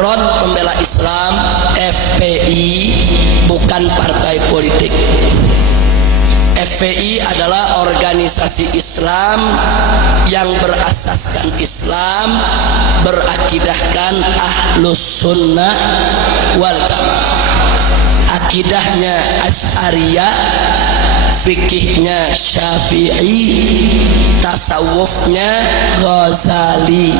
Front Pembela Islam FPI bukan partai politik. FPI adalah organisasi Islam yang berasaskan Islam, berakidahkan Ahlus Sunnah wal Jamaah. Akidahnya Asy'ariyah, fikihnya Syafi'i, tasawufnya Ghazali.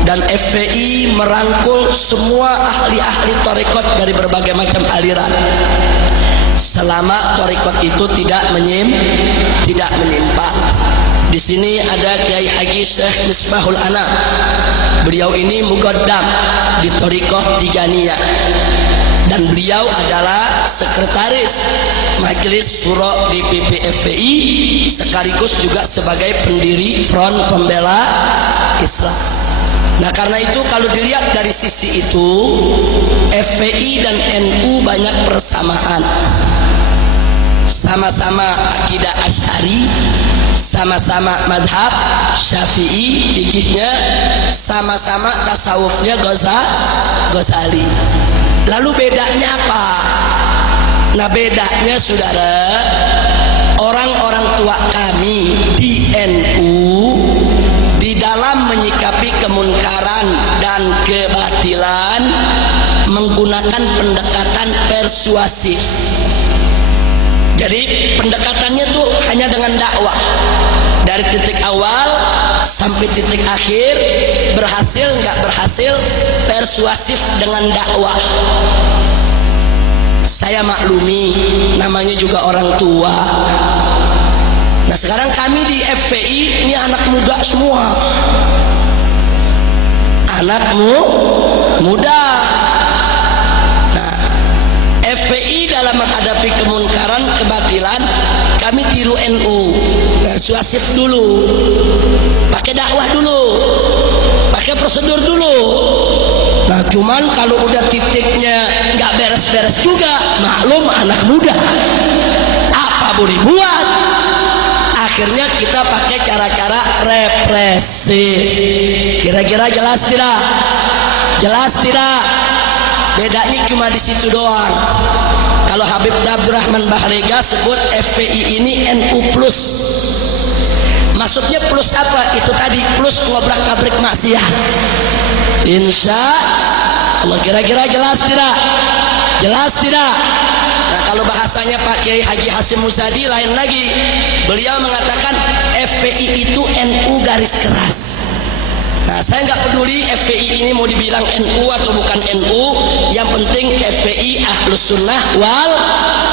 Dan FPI merangkul semua ahli-ahli tarekat dari berbagai macam aliran, selama tarekat itu tidak menyimpang. Di sini ada Kiai Haji Syekh Misbahul Anam. Beliau ini muqaddam di tarekat Tijaniyah dan beliau adalah sekretaris Majelis Syuro DPP FPI sekaligus juga sebagai pendiri Front Pembela Islam. Nah, karena itu kalau dilihat dari sisi itu, FPI dan NU banyak persamaan. Sama-sama akidah Asy'ari, sama-sama madhab Syafi'i fikihnya, sama-sama tasawufnya Ghazali. Lalu bedanya apa? Nah, bedanya saudara, orang-orang tua kami di NU di dalam menyikapi kemunkaran dan kebatilan menggunakan pendekatan persuasif. Jadi pendekatannya tuh hanya dengan dakwah, dari titik awal sampai titik akhir, berhasil nggak berhasil, persuasif dengan dakwah. Saya maklumi, namanya juga orang tua. Nah, sekarang kami di FPI ini anak muda semua, anakmu muda. Nah, FPI dalam menghadapi kemunkaran kebatilan kami tiru NU, persuasif dulu, pakai dakwah dulu, pakai prosedur dulu. Nah, cuman kalau udah titiknya nggak beres-beres juga, maklum anak muda, apa boleh buat? Akhirnya kita pakai cara-cara represif. Kira-kira jelas tidak? Jelas tidak? Bedanya cuma di situ doang. Kalau Habib Abdurrahman Bahrega sebut FPI ini NU plus. Maksudnya plus apa? Itu tadi plus ngobrak-abrik maksiat. Insya Allah. Kira-kira jelas tidak? Jelas tidak? Nah, kalau bahasanya Pak Kiai Haji Hasim Muzadi lain lagi. Beliau mengatakan FPI itu NU garis keras. Nah, saya nggak peduli FPI ini mau dibilang NU atau bukan NU, yang penting FPI Ahlus Sunnah wal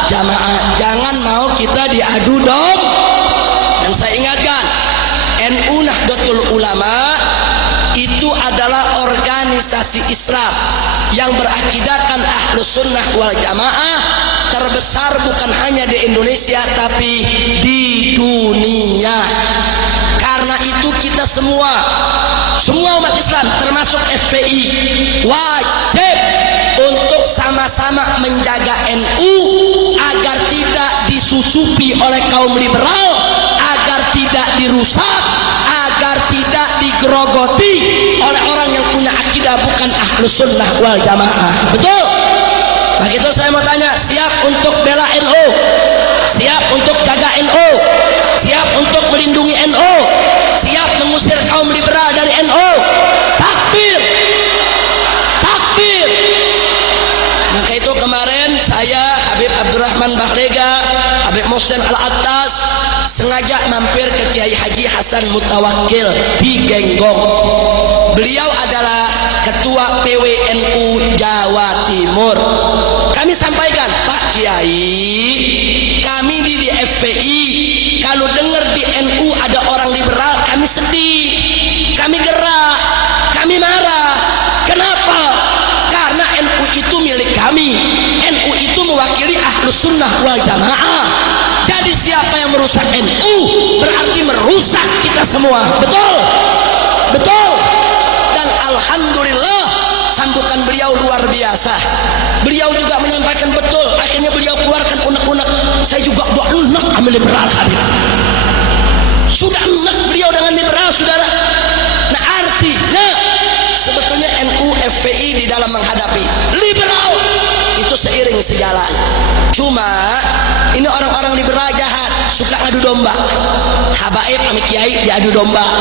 Jamaah. Jangan mau kita diadu dom. Dan saya ingatkan, NU Nahdlatul Ulama itu adalah organisasi Islam yang berakidahkan Ahlus Sunnah wal Jamaah, terbesar bukan hanya di Indonesia tapi di dunia. Karena itu kita semua umat Islam termasuk FPI wajib untuk sama-sama menjaga NU agar tidak disusupi oleh kaum liberal, agar tidak dirusak, agar tidak digerogoti oleh orang yang punya akidah bukan Ahlus Sunnah wal Jamaah. Betul? Begitu saya mau tanya, siap untuk bela NU? Siap untuk jaga NU? Siap untuk melindungi NU? Siap mengusir kaum liberal dari NU? Takbir! Takbir! Maka itu kemarin saya, Habib Abdurrahman Bahrega, Habib Muhsin Al-Attas sengaja mampir ke Kiai Haji Hasan Mutawakkil di Genggong. Beliau adalah Ketua PWNU Jawa Timur. Kami sampaikan, Pak Kiai, kami di FPI kalau dengar di NU ada orang liberal, kami sedih, kami gerah, kami marah. Kenapa? Karena NU itu milik kami. NU itu mewakili Ahlus Sunnah wal Jamaah. Jadi siapa yang merusak NU berarti merusak kita semua. Betul? Betul? Dan alhamdulillah sambutan beliau luar biasa. Beliau juga menyampaikan betul. Akhirnya beliau keluarkan unek-unek. Saya juga udah enak sama liberal, Habib. Sudah enak beliau dengan liberal, saudara. Nah, artinya sebetulnya NU FPI di dalam menghadapi liberal itu seiring sejalan. Cuma ini orang-orang liberal jahat, suka adu domba. Habaib sama kiai diadu domba,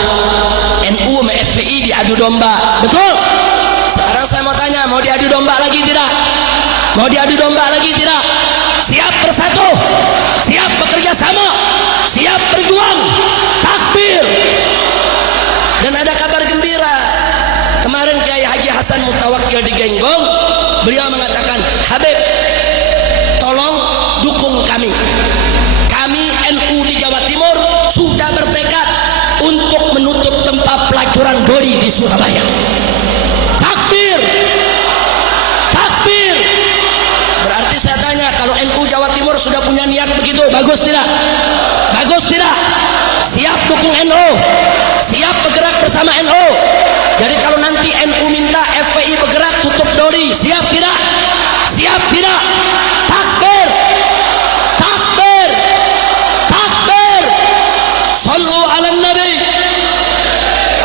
NU sama FPI diadu domba. Betul? Sekarang saya mau tanya, mau diadu domba lagi tidak? Mau diadu domba lagi tidak? Siap bersatu, siap bekerja sama, siap berjuang, takbir. Dan ada kabar gembira, kemarin Kiai Haji Hasan Mutawakkil di Genggong, beliau mengatakan, Habib, tolong dukung kami. Kami NU di Jawa Timur sudah bertekad untuk menutup tempat pelacuran doli di Surabaya. Takbir, takbir. Berarti saya tanya, kalau NU Jawa Timur sudah punya niat begitu, bagus tidak? Bagus tidak? Siap dukung NU, siap bergerak bersama NU. Jadi kalau nanti NU minta FPI bergerak tutup doli, siap tidak? Siap tidak? Takbir, takbir, takbir. Sallu ala nabi.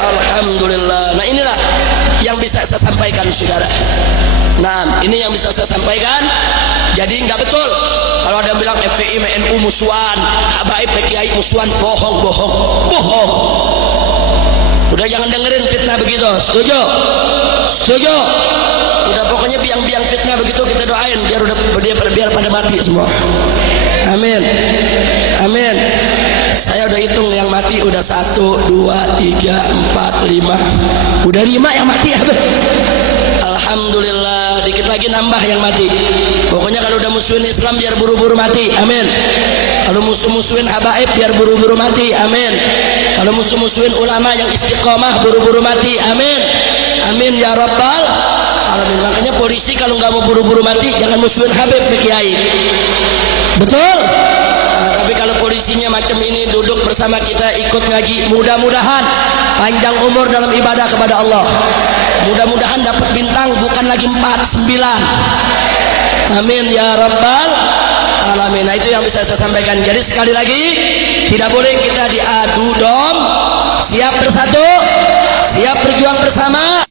Alhamdulillah. Nah inilah yang bisa saya sampaikan, saudara. Nah ini yang bisa saya sampaikan. Jadi nggak betul kalau ada yang bilang FPI NU musuhan, habaib kiai musuhan. Bohong, bohong, bohong. Udah jangan dengerin fitnah begitu. Setuju? Setuju? Udah pokoknya biang-biang fitnah begitu kita doain biar pada mati semua. Amin, amin. Saya udah hitung yang mati udah 1, 2, 3, 4, 5. Udah 5 yang mati. Alhamdulillah, dikit lagi nambah yang mati. Pokoknya kalau udah musuhin Islam biar buru-buru mati. Amin. Kalau musuh-musuhin habaib biar buru-buru mati. Amin. Kalau musuh-musuhin ulama yang istiqomah buru-buru mati. Amin. Amin ya rabbal alamin. Makanya polisi kalau nggak mau buru-buru mati jangan musuhin habib kiai. Betul? Nah, tapi kalau polisinya macam ini duduk bersama kita ikut ngaji, mudah-mudahan panjang umur dalam ibadah kepada Allah. Mudah-mudahan dapat bintang bukan lagi 4, 9. Amin ya rabbal alamin. Nah itu yang bisa saya sampaikan. Jadi sekali lagi, tidak boleh kita diadu dom. Siap bersatu, siap berjuang bersama.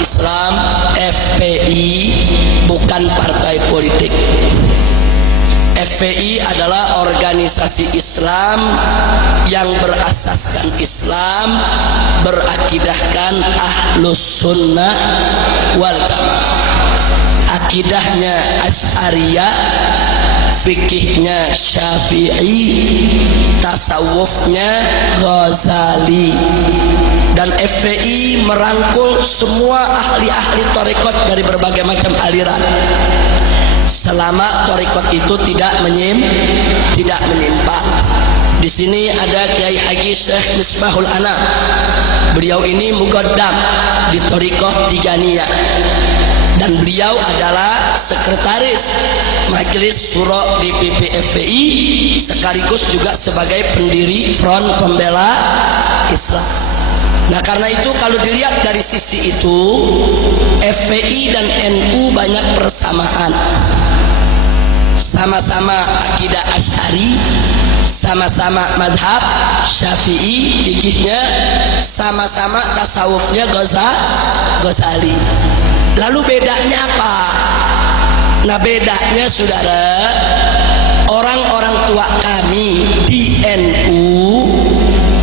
Islam, FPI bukan partai politik. FPI adalah organisasi Islam yang berasaskan Islam, berakidahkan Ahlus Sunnah wal Jamaah. Akidahnya Asy'ariyah, fikihnya Syafi'i, tasawufnya Ghazali. Dan FPI merangkul semua ahli-ahli tarekat dari berbagai macam aliran, selama tarekat itu tidak menyimpang. Di sini ada Kiai Haji Syekh Misbahul Anam. Beliau ini muqaddam di tarekat Tijaniyah dan beliau adalah sekretaris Majelis Syuro DPP FPI sekaligus juga sebagai pendiri Front Pembela Islam. Nah, karena itu kalau dilihat dari sisi itu, FPI dan NU banyak persamaan. Sama-sama akidah Asy'ari, sama-sama madhab Syafi'i fikihnya, sama-sama tasawufnya Ghazali. Lalu bedanya apa? Nah, bedanya saudara, orang-orang tua kami di NU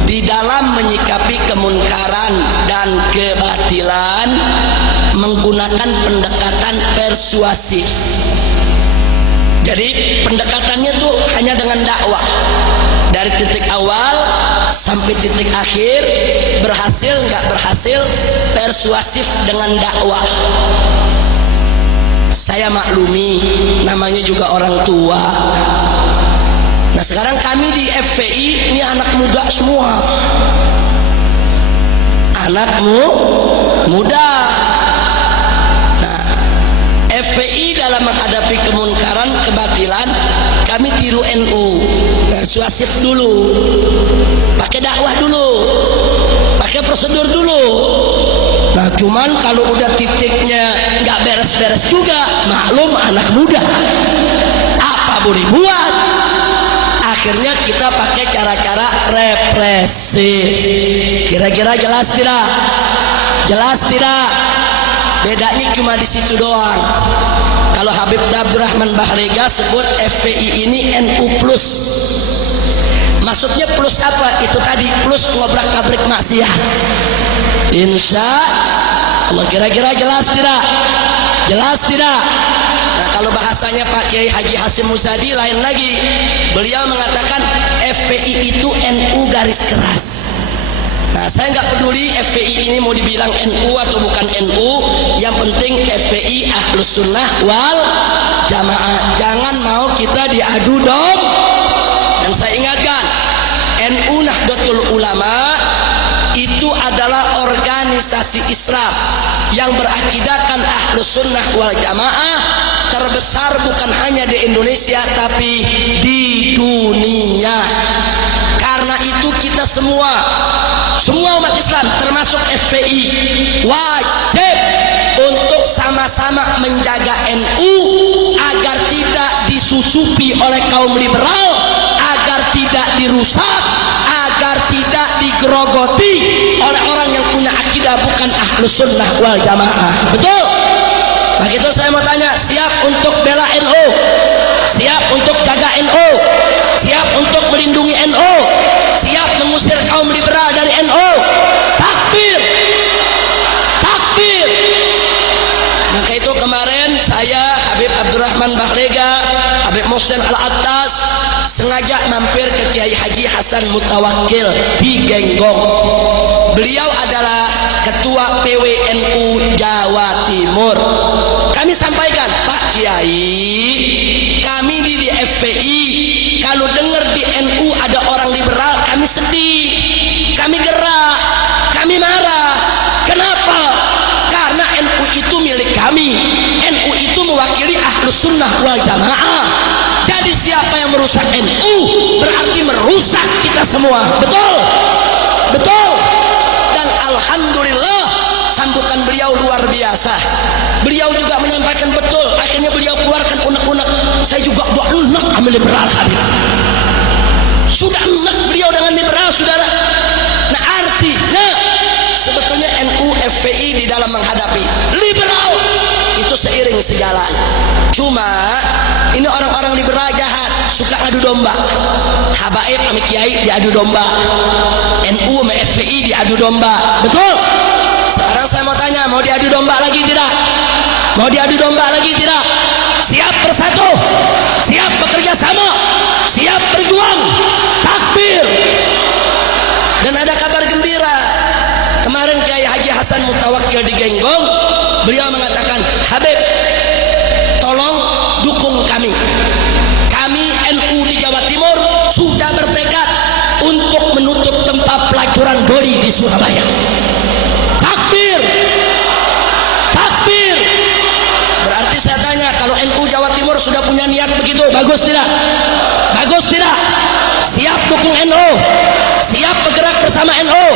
di dalam menyikapi kemunkaran dan kebatilan menggunakan pendekatan persuasif. Jadi pendekatannya tuh hanya dengan dakwah, dari titik awal sampai titik akhir, berhasil nggak berhasil, persuasif dengan dakwah. Saya maklumi, namanya juga orang tua. Nah, sekarang kami di FPI ini anak muda semua, anakmu muda. Nah, FPI dalam menghadapi kemunkaran, kebatilan, kami tiru NU, persuasif dulu, pakai dakwah dulu, pakai prosedur dulu. Nah, cuman kalau udah titiknya nggak beres-beres juga, maklum anak muda, apa boleh buat? Akhirnya kita pakai cara-cara represif. Kira-kira jelas tidak? Jelas tidak? Bedanya cuma di situ doang. Kalau Habib Abdurrahman Bahrega sebut FPI ini NU plus. Maksudnya plus apa? Itu tadi plus ngobrak-abrik maksiat. Insya Allah. Kira-kira jelas tidak? Jelas tidak? Nah, kalau bahasanya Pak Kiai Haji Hasim Muzadi lain lagi. Beliau mengatakan FPI itu NU garis keras. Nah, saya nggak peduli FPI ini mau dibilang NU atau bukan NU, yang penting FPI Ahlus Sunnah wal Jamaah. Jangan mau kita diadu dom. Dan saya ingatkan, NU Nahdlatul Ulama itu adalah organisasi Islam yang berakidahkan Ahlus Sunnah wal Jamaah, terbesar bukan hanya di Indonesia tapi di dunia. Karena itu kita semua umat Islam termasuk FPI wajib untuk sama-sama menjaga NU agar tidak disusupi oleh kaum liberal, agar tidak dirusak, agar tidak digerogoti oleh orang yang punya akidah bukan Ahlus Sunnah wal Jamaah. Betul? Begitu saya mau tanya, siap untuk bela NU? Siap untuk jaga NU? Siap untuk melindungi NU? Siap mengusir kaum liberal dari NU? Takbir! Takbir! Maka itu kemarin saya, Habib Abdurrahman Bahrega, Habib Muhsin Al-Attas sengaja mampir ke Kiai Haji Hasan Mutawakkil di Genggong. Beliau adalah Ketua PWNU Jawa Timur. Kami sampaikan, Pak Kiai, kami di FPI kalau dengar di NU ada orang liberal, kami sedih, kami gerah, kami marah. Kenapa? Karena NU itu milik kami. NU itu mewakili Ahlus Sunnah wal Jamaah. Jadi siapa yang merusak NU berarti merusak kita semua. Betul? Betul? Dan alhamdulillah sambutan beliau luar biasa. Beliau juga menyampaikan betul. Akhirnya beliau keluarkan unek-unek. Saya juga buat enak sama liberal Habib. Sudah enak beliau dengan liberal, saudara. Nah, artinya sebetulnya NU FPI di dalam menghadapi liberal itu seiring sejalan. Cuma ini orang-orang liberal jahat, suka adu domba. Habaib sama kiai diadu domba, NU sama FPI diadu domba. Betul? Sekarang saya mau tanya, mau diadu domba lagi tidak? Mau diadu domba lagi tidak? Siap bersatu, siap bekerja sama, siap berjuang, takbir. Dan ada kabar gembira, kemarin Kiai Haji Hasan Mutawakkil di Genggong, beliau mengatakan, Habib, tolong dukung kami. Kami NU di Jawa Timur sudah bertekad untuk menutup tempat pelacuran doli di Surabaya. Takbir, takbir. Berarti saya tanya, kalau NU Jawa Timur sudah punya niat begitu, bagus tidak? Bagus tidak? Siap dukung NU, siap bergerak bersama NU.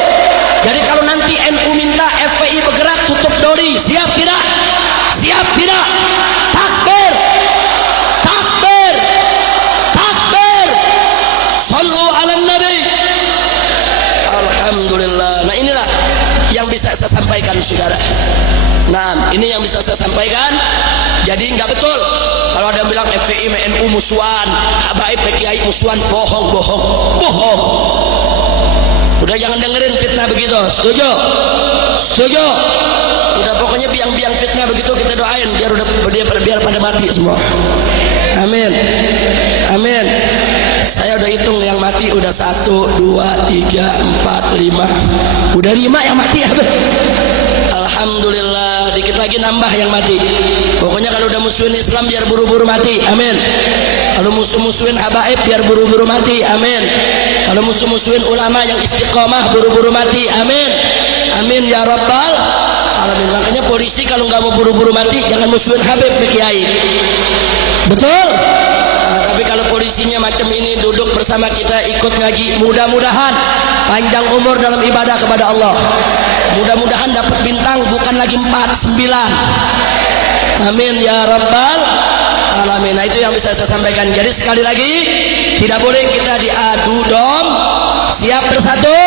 Jadi kalau nanti NU minta FPI bergerak tutup doli, siap tidak? Siap tidak? Takbir, takbir, takbir. Sallu ala nabi. Alhamdulillah. Nah inilah yang bisa saya sampaikan saudara. Nah ini yang bisa saya sampaikan. Jadi nggak betul kalau ada yang bilang FPI NU musuhan, habaib kiai musuhan, bohong, bohong, bohong. Udah jangan dengerin fitnah begitu. Setuju? Setuju? Udah pokoknya biang-biang fitnah begitu kita doain biar pada mati semua. Amin. Amin. Saya udah hitung yang mati udah 1, 2, 3, 4, 5. Udah 5 yang mati. Alhamdulillah, dikit lagi nambah yang mati. Pokoknya kalau udah musuhin Islam biar buru-buru mati. Amin. Kalau musuh-musuhin habaib biar buru-buru mati. Amin. Kalau musuh-musuhin ulama yang istiqomah buru-buru mati. Amin. Amin ya rabbal alamin. Makanya polisi kalau nggak mau buru-buru mati jangan musuhin habib kiai. Betul? Nah, tapi kalau polisinya macam ini duduk bersama kita ikut ngaji, mudah-mudahan panjang umur dalam ibadah kepada Allah. Mudah-mudahan dapat bintang bukan lagi 4, 9. Amin ya rabbal alamin. Nah itu yang bisa saya sampaikan. Jadi sekali lagi tidak boleh kita diadu dom. Siap bersatu,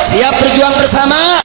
siap berjuang bersama.